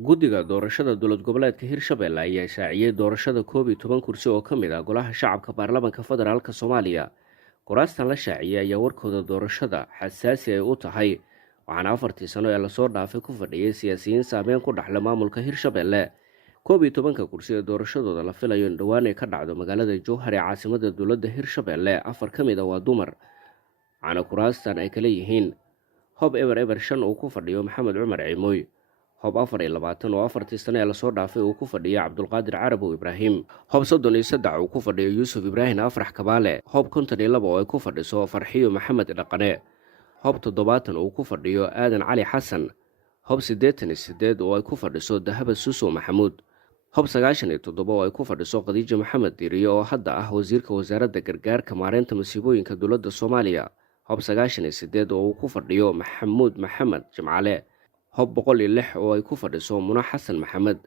guddiga doorashada dowlad goboleedka hirshabelle ayaa shaaciyey doorashada 11 kursi oo ka mid ah golaha shacabka baarlamaanka federaalk soomaaliya. kuraastan la shaaciyey ayaa warkooda doorashada xasaasi ay u tahay, waxaana 4 sano ee lasoo dhaafay ku fadhiyay siyaasiyiin saameyn ku dhexle maamulka hirshabelle. 11 kursi ee doorashadooda la filayo in dhowaan ay ka dhacdo magaalada jowhar ee caasimada dowladda hirshabelle. 4 ka mid ah waa dumar, waxaana kuraastan ay kala yihiin hob eber 5 uu ku fadhiyo maxamed cumar ciimooy, hob 24 oo 4 sano ee lasoo dhaafay uu ku fadhiyo cabdulqaadir carabow ibraahim, hob 33 uu ku fadhiyo yuusuf ibraahim afrax kabaale, hob 52 oo ay ku fadhiso farxiyo maxamed dhaqane, hob 70 uu ku fadhiyo aadan cali xasan, hob 88 oo ay ku fadhiso dahaba suusow maxamuud, hob 97 oo ay ku fadhiso khadiijo maxamed diiriyo oo hadda ah wasiirka wasaaradda gargaarka maareynta masiibooyinka dowladda soomaaliya, hob 98 oo uu ku fadhiyo maxamuud maxamed jimcale, hob 106 oo ay ku fadhiso muna xasan maxamed,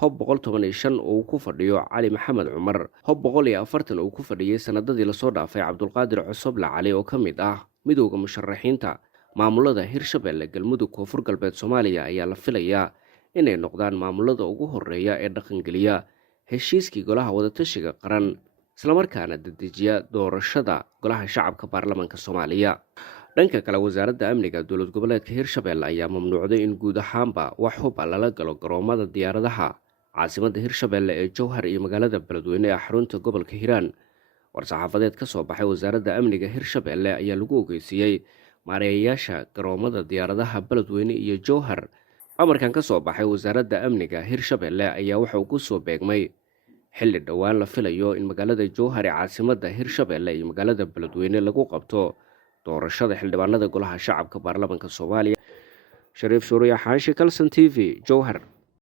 hob 115 oo uu ku fadhiyo cali maxamed cumar, hob 140 oo ku fadhiyey sanadadii lasoo dhaafay cabdulqaadir cusoble cali oo ka mid ah midowda musharaxiinta. maamulada hirshabelle, galmudug, koonfur galbeed soomaaliya ayaa la filayaa inay noqdaan maamulada ugu horeeya ee dhaqangeliya heshiiskii golaha wadatashiga qaran, islamarkaana dedejiya doorashada golaha shacabka baarlamaanka soomaaliya. dhanka kale, wasaaradda amniga dowlad goboleedka hirshabelle ayaa mamnuucday in guud ahaanba wax huba lala galo garoomada diyaaradaha caasimada hirshabelle ee jowhar iyo magaalada beledweyne ee xarunta gobolka hiiraan. war-saxaafadeed ka soo baxay wasaaradda amniga hirshabelle ayaa lagu ogeysiiyey maareeyayaasha garoomada diyaaradaha beledweyne iyo jowhar. amarkan ka soo baxay wasaaradda amniga hirshabelle ayaa waxauu ku soo beegmay xilli dhowaan la filayo in magaalada jowhar ee caasimada hirshabelle iyo magaalada beledweyne lagu qabto doorashada xildhibaanada golaha shacabka baarlamaanka soomaaliya. shariif suuriya xaashi, kalson TV, jowhar.